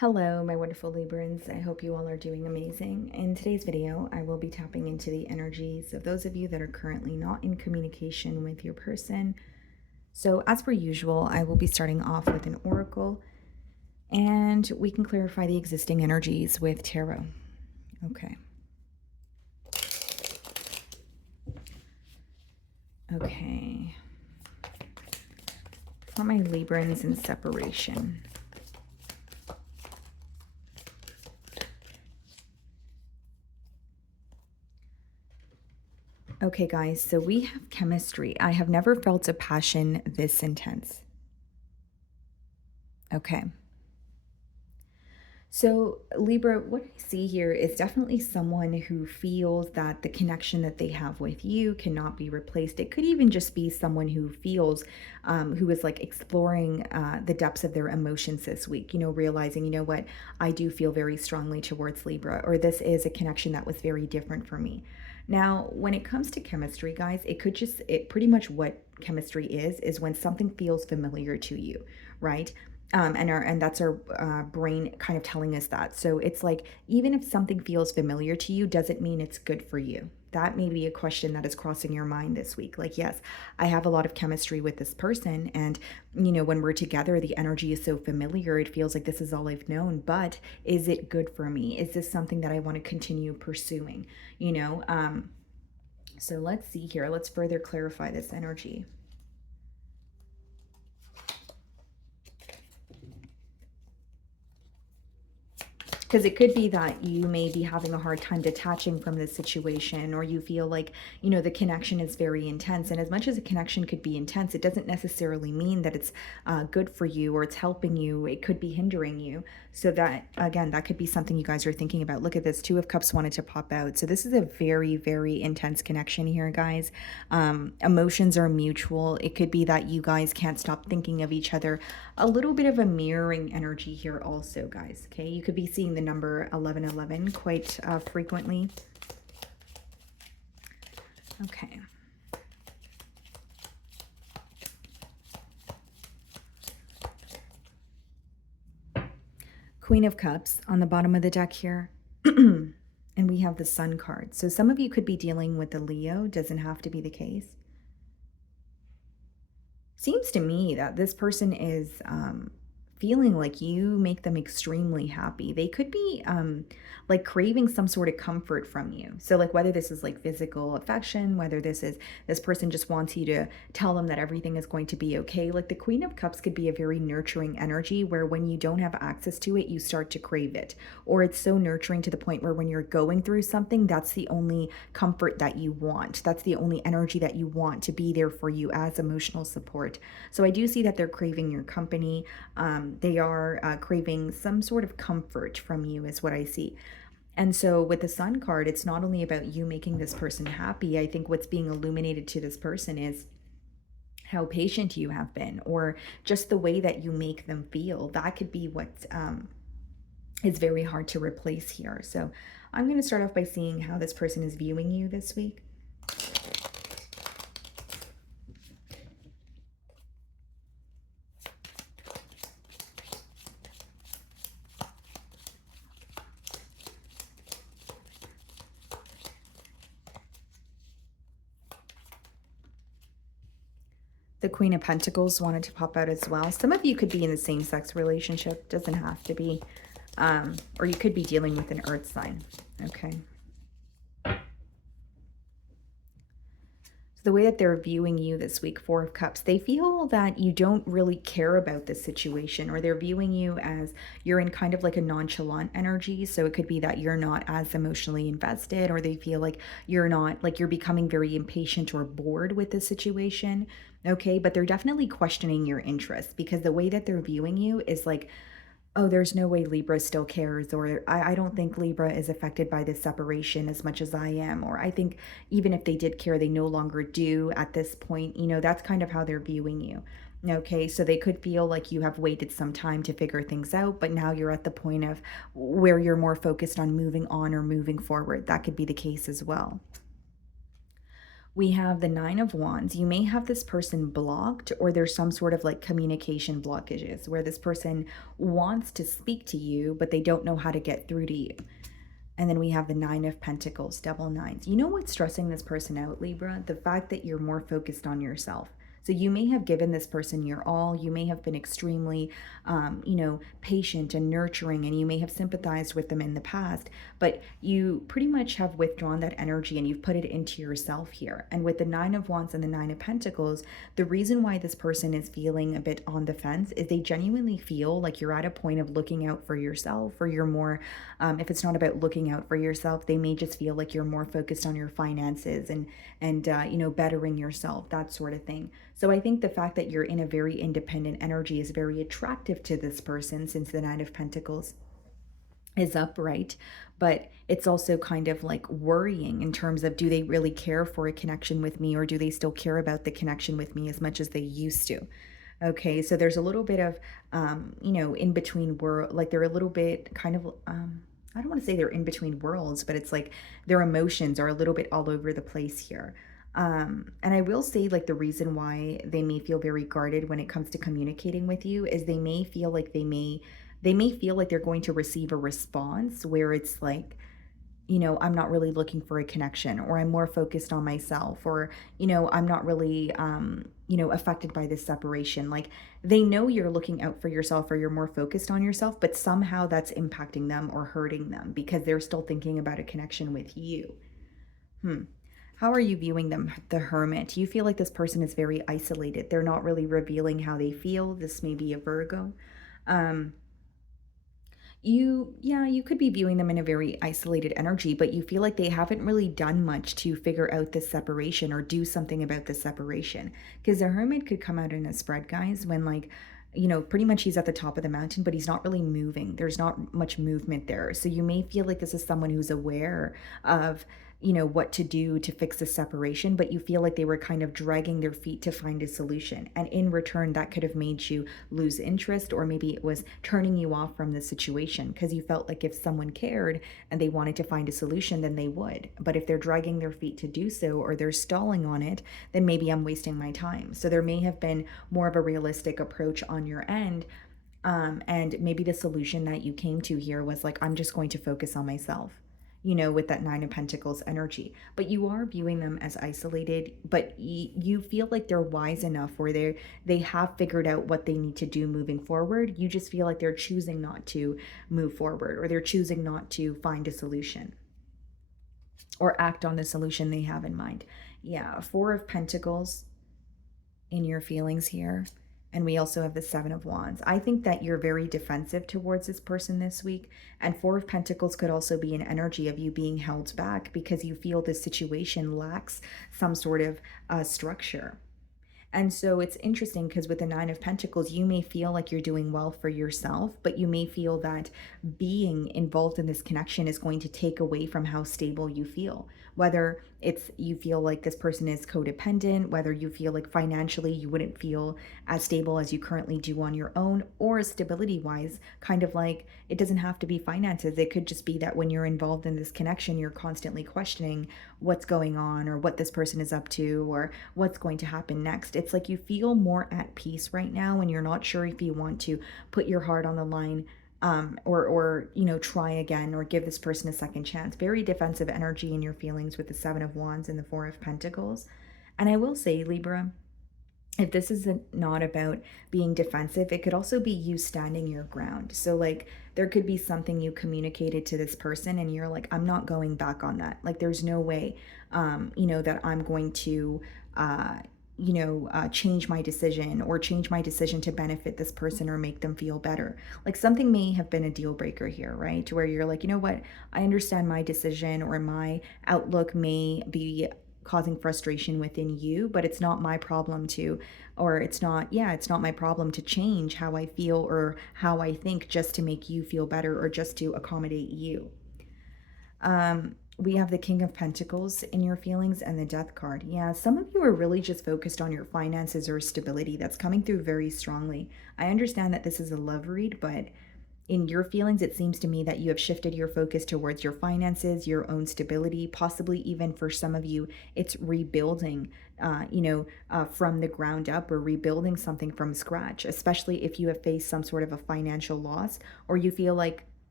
Hello, my wonderful Librans. I hope you all are doing amazing. In today's video, I will be tapping into the energies of those of you that are currently not in communication with your person. So, as per usual, I will be starting off with an oracle, and we can clarify the existing energies with tarot. Okay. Okay. For my Librans in separation. Okay, guys, so we have chemistry. I have never felt a passion this intense. Okay. So, Libra, what I see here is definitely someone who feels that the connection that they have with you cannot be replaced. It could even just be someone who feels, who is like exploring the depths of their emotions this week, realizing, what, I do feel very strongly towards Libra, or this is a connection that was very different for me. Now, when it comes to chemistry, guys, it pretty much what chemistry is when something feels familiar to you, right? And that's our brain kind of telling us that. So it's like, even if something feels familiar to you, doesn't mean it's good for you. That may be a question that is crossing your mind this week. Like, yes, I have a lot of chemistry with this person, and when we're together, the energy is so familiar. It feels like this is all I've known. But is it good for me? Is this something that I want to continue pursuing? So let's see here. Let's further clarify this energy. Because it could be that you may be having a hard time detaching from this situation, or you feel like, the connection is very intense. And as much as a connection could be intense, it doesn't necessarily mean that it's good for you or it's helping you. It could be hindering you. So that, again, that could be something you guys are thinking about. Look at this. Two of Cups wanted to pop out. So this is a very, very intense connection here, guys. Emotions are mutual. It could be that you guys can't stop thinking of each other. A little bit of a mirroring energy here also, guys. Okay, you could be seeing the number 1111 quite frequently. Okay. Queen of Cups on the bottom of the deck here. And we have the Sun card. So some of you could be dealing with the Leo. Doesn't have to be the case. Seems to me that this person is feeling like you make them extremely happy. They could be like craving some sort of comfort from you. So like whether this is like physical affection, whether this person just wants you to tell them that everything is going to be okay. Like the Queen of Cups could be a very nurturing energy where when you don't have access to it, you start to crave it. Or it's so nurturing to the point where when you're going through something, that's the only comfort that you want. That's the only energy that you want to be there for you as emotional support. So I do see that they're craving your company. They are craving some sort of comfort from you is what I see. And so with the Sun card, it's not only about you making this person happy. I think what's being illuminated to this person is how patient you have been, or just the way that you make them feel. That could be what is very hard to replace here. So I'm going to start off by seeing how this person is viewing you this week. The Queen of Pentacles wanted to pop out as well. Some of you could be in the same-sex relationship. Doesn't have to be. Or you could be dealing with an earth sign. Okay. So the way that they're viewing you this week, Four of Cups, they feel that you don't really care about this situation, or they're viewing you as you're in kind of like a nonchalant energy. So it could be that you're not as emotionally invested, or they feel like you're not, like you're becoming very impatient or bored with the situation. Okay, but they're definitely questioning your interest, because the way that they're viewing you is like, oh, there's no way Libra still cares, or I don't think Libra is affected by this separation as much as I am, or I think even if they did care, they no longer do at this point. That's kind of how they're viewing you. Okay, so they could feel like you have waited some time to figure things out, but now you're at the point of where you're more focused on moving on or moving forward. That could be the case as well. We have the Nine of Wands. You may have this person blocked, or there's some sort of like communication blockages where this person wants to speak to you, but they don't know how to get through to you. And then we have the Nine of Pentacles, double nines. You know what's stressing this person out, Libra? The fact that you're more focused on yourself. So you may have given this person your all. You may have been extremely, patient and nurturing, and you may have sympathized with them in the past. But you pretty much have withdrawn that energy and you've put it into yourself here. And with the Nine of Wands and the Nine of Pentacles, the reason why this person is feeling a bit on the fence is they genuinely feel like you're at a point of looking out for yourself, or you're more, if it's not about looking out for yourself, they may just feel like you're more focused on your finances and bettering yourself, that sort of thing. So I think the fact that you're in a very independent energy is very attractive to this person, since the Nine of Pentacles is upright, but it's also kind of like worrying in terms of, do they really care for a connection with me, or do they still care about the connection with me as much as they used to? Okay, so there's a little bit of, in between world, like they're a little bit kind of, I don't want to say they're in between worlds, but it's like their emotions are a little bit all over the place here. And I will say, like, the reason why they may feel very guarded when it comes to communicating with you is they may feel like they're going to receive a response where it's like, I'm not really looking for a connection, or I'm more focused on myself, or, I'm not really, affected by this separation. Like, they know you're looking out for yourself, or you're more focused on yourself, but somehow that's impacting them or hurting them because they're still thinking about a connection with you. Hmm. How are you viewing them, the Hermit? You feel like this person is very isolated. They're not really revealing how they feel. This may be a Virgo. Um, you could be viewing them in a very isolated energy, but you feel like they haven't really done much to figure out this separation or do something about the separation. Because the Hermit could come out in a spread, guys, when, like, pretty much he's at the top of the mountain, but he's not really moving. There's not much movement there. So you may feel like this is someone who's aware of, what to do to fix the separation, but you feel like they were kind of dragging their feet to find a solution. And in return, that could have made you lose interest, or maybe it was turning you off from the situation because you felt like if someone cared and they wanted to find a solution, then they would. But if they're dragging their feet to do so, or they're stalling on it, then maybe I'm wasting my time. So there may have been more of a realistic approach on your end. And maybe the solution that you came to here was like, I'm just going to focus on myself, with that Nine of Pentacles energy. But you are viewing them as isolated, but you feel like they're wise enough where they have figured out what they need to do moving forward. You just feel like they're choosing not to move forward, or they're choosing not to find a solution or act on the solution they have in mind. Yeah, Four of Pentacles in your feelings here. And we also have the Seven of Wands. I think that you're very defensive towards this person this week. And Four of Pentacles could also be an energy of you being held back because you feel this situation lacks some sort of structure. And so it's interesting because with the Nine of Pentacles, you may feel like you're doing well for yourself, but you may feel that being involved in this connection is going to take away from how stable you feel. Whether it's you feel like this person is codependent, whether you feel like financially you wouldn't feel as stable as you currently do on your own, or stability wise, kind of like it doesn't have to be finances. It could just be that when you're involved in this connection, you're constantly questioning what's going on, or what this person is up to, or what's going to happen next. It's like you feel more at peace right now, and you're not sure if you want to put your heart on the line, or try again, or give this person a second chance. Very defensive energy in your feelings with the Seven of Wands and the Four of Pentacles. And I will say, Libra, if this is not about being defensive, it could also be you standing your ground. So like there could be something you communicated to this person and you're like, I'm not going back on that. Like there's no way, that I'm going to, change my decision, or change my decision to benefit this person or make them feel better. Like something may have been a deal breaker here, right? To where you're like, you know what, I understand my decision or my outlook may be causing frustration within you, but it's not my problem to, or it's not my problem to change how I feel or how I think just to make you feel better or just to accommodate you. We have the King of Pentacles in your feelings and the Death card. Yeah, some of you are really just focused on your finances or stability. That's coming through very strongly. I understand that this is a love read, but In your feelings, it seems to me that you have shifted your focus towards your finances, your own stability, possibly even for some of you, it's rebuilding, from the ground up or rebuilding something from scratch, especially if you have faced some sort of a financial loss or you feel like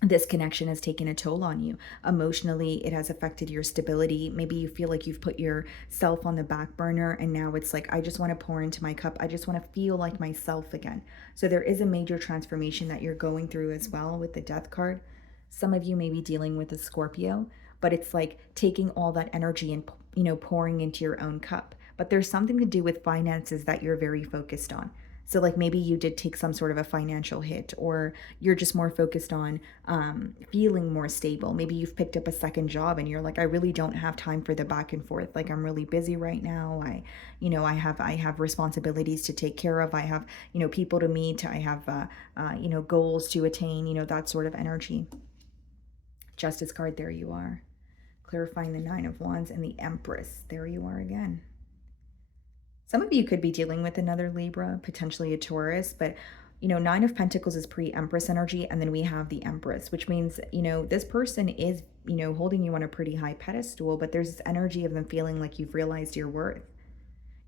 this connection has taken a toll on you. Emotionally, it has affected your stability. Maybe you feel like you've put yourself on the back burner and now it's like, I just want to pour into my cup. I just want to feel like myself again. So there is a major transformation that you're going through as well with the death card. Some of you may be dealing with a Scorpio, but it's like taking all that energy and, pouring into your own cup. But there's something to do with finances that you're very focused on. So, like maybe you did take some sort of a financial hit, or you're just more focused on feeling more stable. Maybe you've picked up a second job and you're like, I really don't have time for the back and forth. Like I'm really busy right now. I have responsibilities to take care of. I have people to meet. I have goals to attain. That sort of energy. Justice card, there you are. Clarifying the Nine of Wands and the Empress. There you are again. Some of you could be dealing with another Libra, potentially a Taurus, but Nine of Pentacles is pre-Empress energy, and then we have the Empress, which means, this person is, holding you on a pretty high pedestal, but there's this energy of them feeling like you've realized your worth.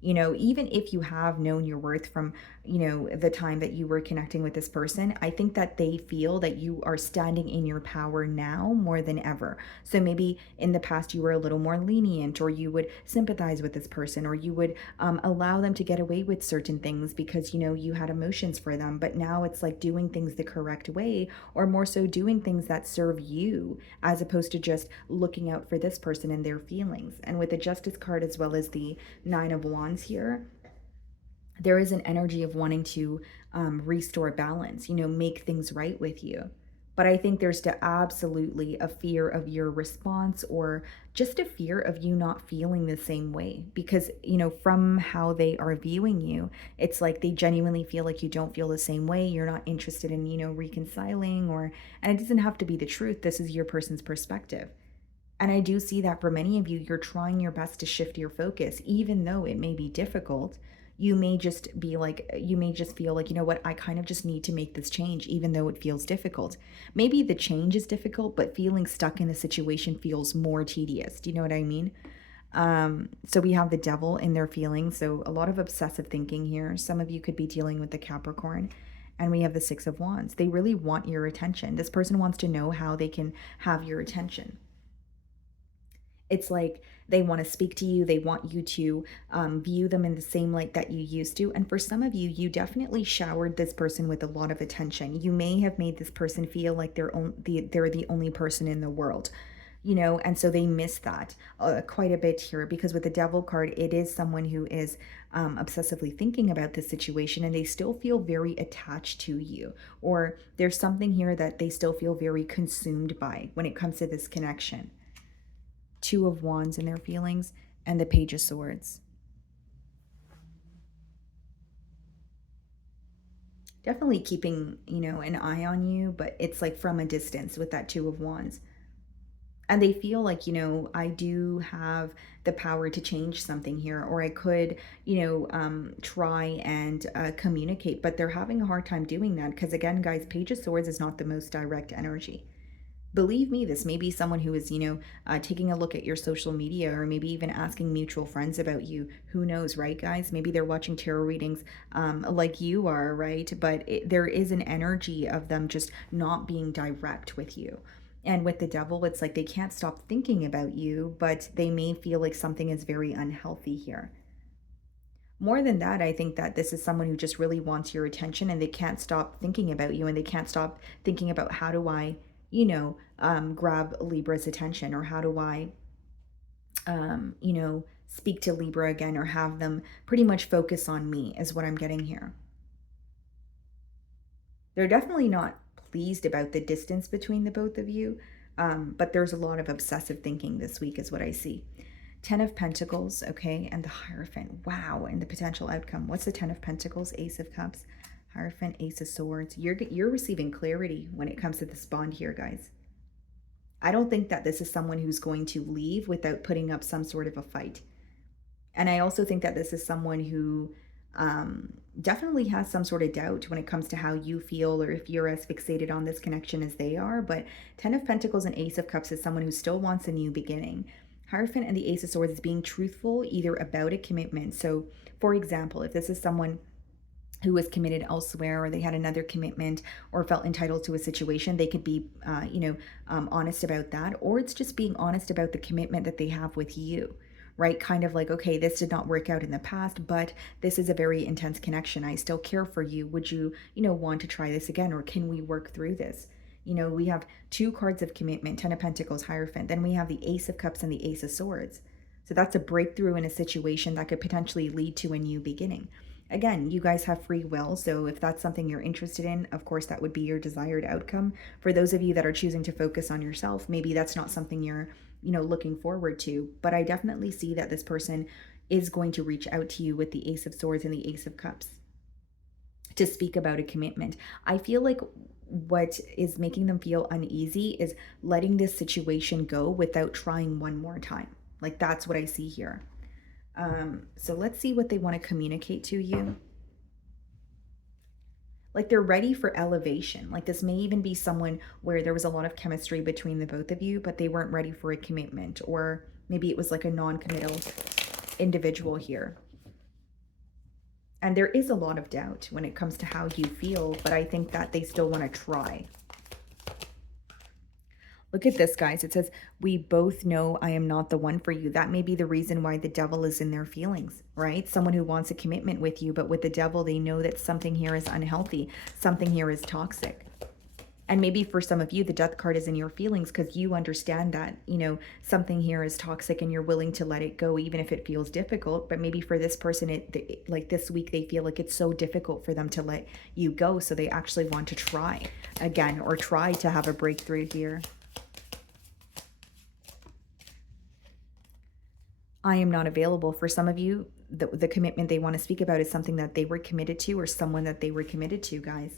Even if you have known your worth from, the time that you were connecting with this person, I think that they feel that you are standing in your power now more than ever. So maybe in the past you were a little more lenient, or you would sympathize with this person, or you would allow them to get away with certain things because, you had emotions for them. But now it's like doing things the correct way, or more so doing things that serve you, as opposed to just looking out for this person and their feelings. And with the Justice card as well as the Nine of Wands here, there is an energy of wanting to restore balance, make things right with you. But I think there's absolutely a fear of your response, or just a fear of you not feeling the same way. Because, from how they are viewing you, it's like they genuinely feel like you don't feel the same way. You're not interested in, reconciling, and it doesn't have to be the truth. This is your person's perspective. And I do see that for many of you, you're trying your best to shift your focus, even though it may be difficult. You may just feel like, you know what, I kind of just need to make this change, even though it feels difficult. Maybe the change is difficult, but feeling stuck in the situation feels more tedious. Do you know what I mean? So we have the Devil in their feelings. So a lot of obsessive thinking here. Some of you could be dealing with the Capricorn. And we have the Six of Wands. They really want your attention. This person wants to know how they can have your attention. It's like they want to speak to you. They want you to view them in the same light that you used to. And for some of you, you definitely showered this person with a lot of attention. You may have made this person feel like they're the only person in the world, and so they miss that quite a bit here, because with the Devil card, it is someone who is obsessively thinking about this situation, and they still feel very attached to you, or there's something here that they still feel very consumed by when it comes to this connection. Two of Wands in their feelings, and the Page of Swords. Definitely keeping, an eye on you, but it's like from a distance with that Two of Wands. And they feel like, I do have the power to change something here, or I could, try and communicate, but they're having a hard time doing that because, again, guys, Page of Swords is not the most direct energy. Believe me, this may be someone who is, taking a look at your social media, or maybe even asking mutual friends about you. Who knows, right, guys? Maybe they're watching tarot readings like you are, right? But there is an energy of them just not being direct with you. And with the Devil, it's like they can't stop thinking about you, but they may feel like something is very unhealthy here. More than that, I think that this is someone who just really wants your attention, and they can't stop thinking about you, and they can't stop thinking about, how do I grab Libra's attention, or how do I, speak to Libra again, or have them pretty much focus on me, is what I'm getting here. They're definitely not pleased about the distance between the both of you, but there's a lot of obsessive thinking this week, is what I see. Ten of Pentacles, okay, and the Hierophant. Wow, and the potential outcome. What's the Ten of Pentacles? Ace of Cups. Hierophant, Ace of Swords. You're receiving clarity when it comes to this bond here, guys. I don't think that this is someone who's going to leave without putting up some sort of a fight. And I also think that this is someone who definitely has some sort of doubt when it comes to how you feel or if you're as fixated on this connection as they are. But Ten of Pentacles and Ace of Cups is someone who still wants a new beginning. Hierophant and the Ace of Swords is being truthful either about a commitment. So, for example, if this is someone who was committed elsewhere, or they had another commitment, or felt entitled to a situation, they could be honest about that. Or it's just being honest about the commitment that they have with you, right? Kind of like, okay, this did not work out in the past, but this is a very intense connection. I still care for you. Would you, want to try this again, or can we work through this? We have two cards of commitment, Ten of Pentacles, Hierophant. Then we have the Ace of Cups and the Ace of Swords. So that's a breakthrough in a situation that could potentially lead to a new beginning. Again, you guys have free will, so if that's something you're interested in, of course, that would be your desired outcome. For those of you that are choosing to focus on yourself, maybe that's not something you're, looking forward to. But I definitely see that this person is going to reach out to you with the Ace of Swords and the Ace of Cups to speak about a commitment. I feel like what is making them feel uneasy is letting this situation go without trying one more time. Like, that's what I see here. So let's see what they want to communicate to you. Like, they're ready for elevation. Like, this may even be someone where there was a lot of chemistry between the both of you, but they weren't ready for a commitment, or maybe it was like a non-committal individual here. And there is a lot of doubt when it comes to how you feel, but I think that they still want to try. Look at this, guys. It says, we both know I am not the one for you. That may be the reason why the devil is in their feelings, right? Someone who wants a commitment with you, but with the devil, they know that something here is unhealthy. Something here is toxic. And maybe for some of you, the death card is in your feelings because you understand that, something here is toxic and you're willing to let it go, even if it feels difficult. But maybe for this person, like this week, they feel like it's so difficult for them to let you go. So they actually want to try again, or try to have a breakthrough here. I am not available. For some of you, the commitment they want to speak about is something that they were committed to, or someone that they were committed to, guys.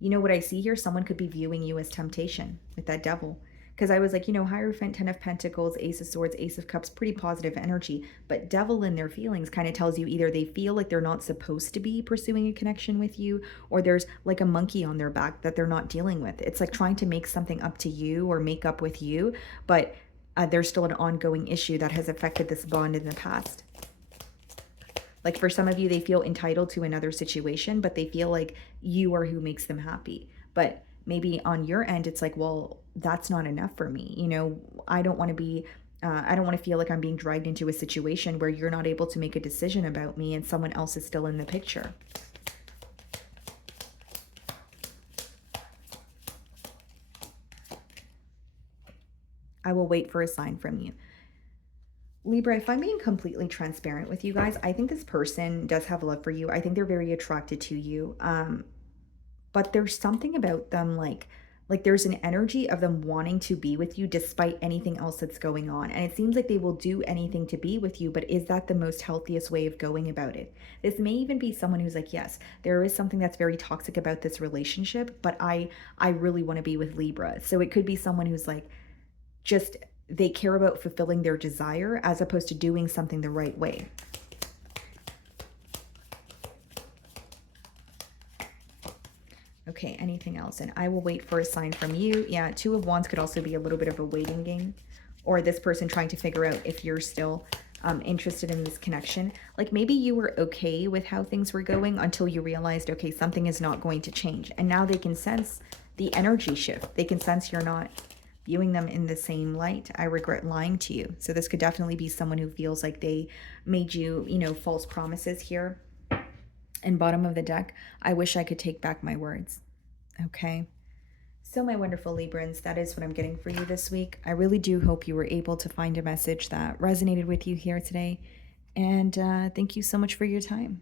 You know what I see here? Someone could be viewing you as temptation with that devil. Because I was like, Hierophant, Ten of Pentacles, Ace of Swords, Ace of Cups, pretty positive energy. But devil in their feelings kind of tells you either they feel like they're not supposed to be pursuing a connection with you, or there's like a monkey on their back that they're not dealing with. It's like trying to make something up to you or make up with you, but there's still an ongoing issue that has affected this bond in the past. Like, for some of you, they feel entitled to another situation, but they feel like you are who makes them happy. But maybe on your end, it's like, well, that's not enough for me. I don't want to be, I don't want to feel like I'm being dragged into a situation where you're not able to make a decision about me and someone else is still in the picture. I will wait for a sign from you. Libra, if I'm being completely transparent with you guys, I think this person does have love for you. I think they're very attracted to you. But there's something about them, like there's an energy of them wanting to be with you despite anything else that's going on. And it seems like they will do anything to be with you, but is that the most healthiest way of going about it? This may even be someone who's like, yes, there is something that's very toxic about this relationship, but I really want to be with Libra. So it could be someone who's like, just they care about fulfilling their desire as opposed to doing something the right way. Okay, anything else? And I will wait for a sign from you. Yeah, Two of Wands could also be a little bit of a waiting game, or this person trying to figure out if you're still interested in this connection. Like, maybe you were okay with how things were going until you realized, okay, something is not going to change. And now they can sense the energy shift. They can sense you're not viewing them in the same light. I regret lying to you. So this could definitely be someone who feels like they made you, false promises here. And bottom of the deck, I wish I could take back my words. Okay. So my wonderful Librans, that is what I'm getting for you this week. I really do hope you were able to find a message that resonated with you here today. And thank you so much for your time.